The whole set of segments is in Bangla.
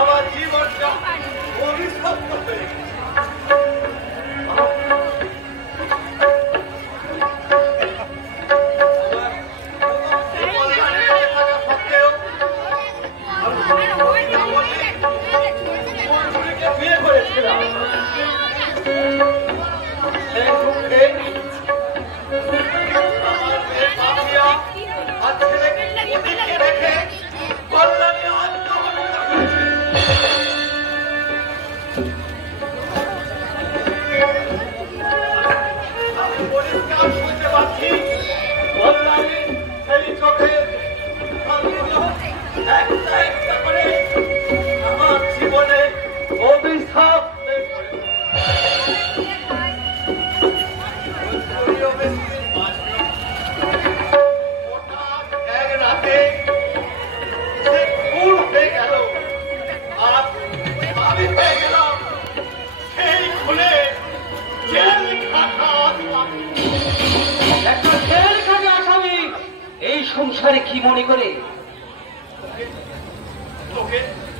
আমার জীবনটা অভিশপ্ত হয়ে গেছে। বিয়ে করেছিলাম সংসারে কি মনে করে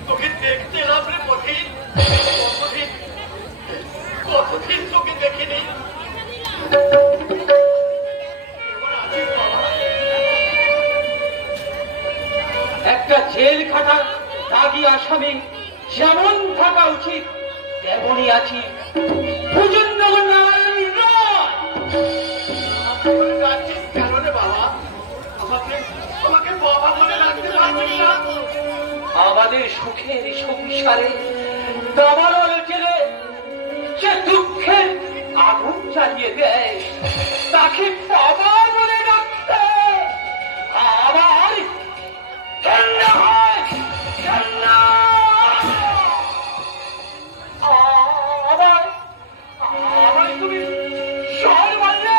তোকে দেখতে এলাম রে পথিন, কতদিন তোকে দেখিনি। একটা জেল খাটা দাগি আসামি যেমন থাকা উচিত তেমনই আছি। আমাদের সুখের সংসারে দাবানল জেলে যে দুঃখের আগুন জ্বালিয়ে দেয় তাকে বাবা বলে ডাকতে আমার ঘেন্না হয়। আমায় তুমি শহর বললে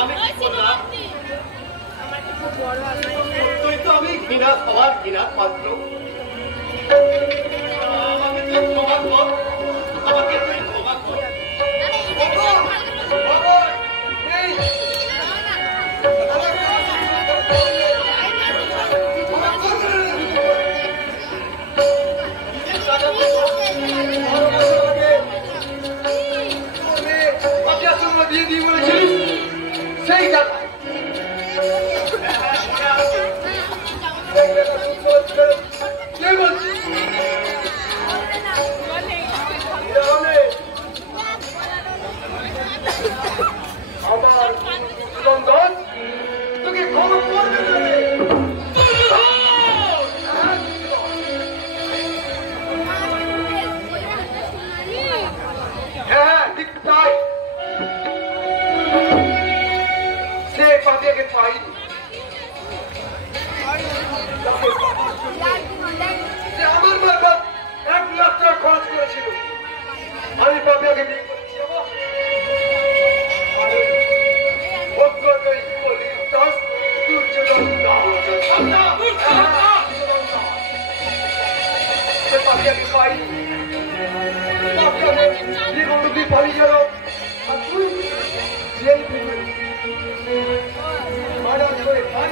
আমি কি করলাম? তুই তো আমি ঘৃণা খাওয়ার ঘৃণা পাত্র। আমাকে তুই ক্ষমা কর, আমাকে তুই ক্ষমা কর। বিয়ে দিয়ে বলেছিলিস সেই কথা আমার তোকে খবর করবে হ্যাঁ ঠিক তাই। সে পাপিয়াকে পাইনি, আমার মারফত 1 লাখ টাকা খরচ করেছিল। আমি পাপিয়াকে বিয়ে করেছি। পাপিয়াকে পাইনি, পাপিয়াকে জীবনরূপী পালিয়ে গেল। জেল মারা করে ভাই